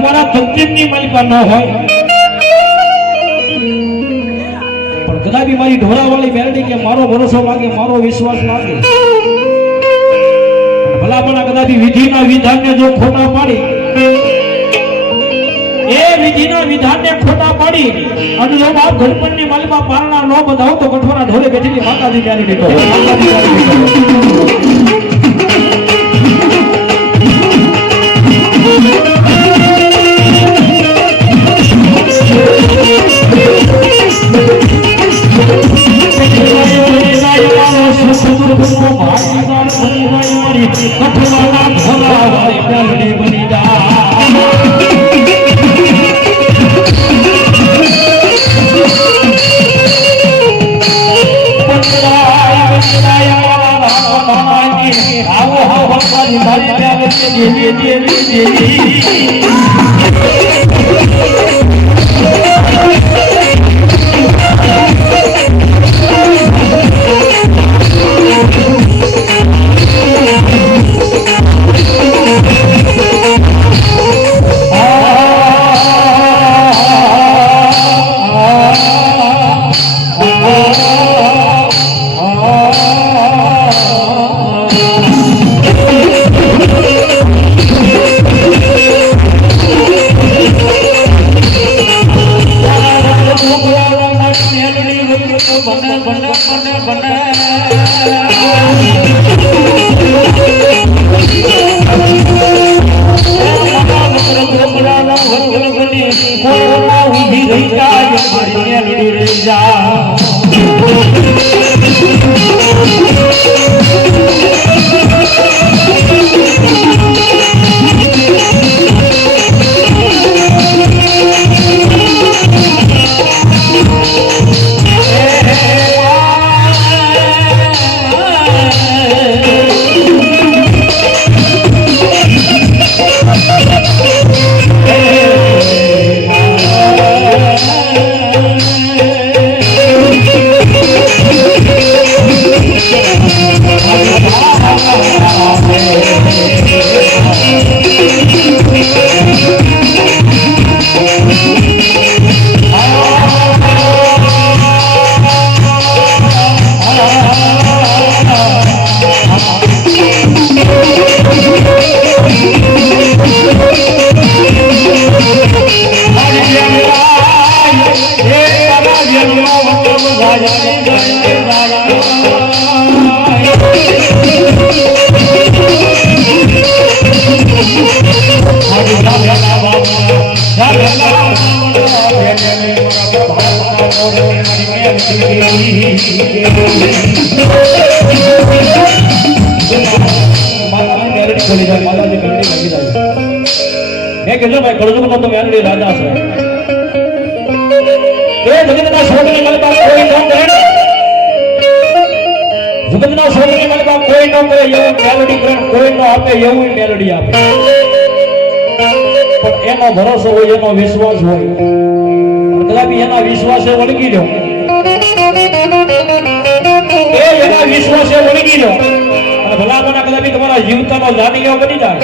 તમારા તકદીરની માલિકા ન હોય પણ કદાપી મારી ઢોરાવાળી મેરડી કે મારો ભરોસો લાગે, મારો વિશ્વાસ લાગે, ભલામણા કદાપી વિધિના વિધાનને જો ખોટા પાડી, એ વિધિના વિધાનને ખોટા પાડી અને જો બાપ ગણપણની માલિકા પારણા ન બધાવ તો કઠોરા ઢોરે બેઠેલી માતાજી ત્યારે નીકળો. રાજા છે એ જગતના સ્વર્ગની માલિકા કોઈ ન કરે, જગતના સ્વર્ગની માલિકા કોઈ ન કરે એવું મેલોડી કોઈ ન આપે એવું મેલોડી આપે. પણ એનો ભરોસો હોય, એનો વિશ્વાસ હોય, કદાપી એના વિશ્વાસે વળગી રહ્યો, એના વિશ્વાસે વળગી રહ્યો અને ભલામણા કદાપી તમારા જીવતાનો જાની એવો બની જાય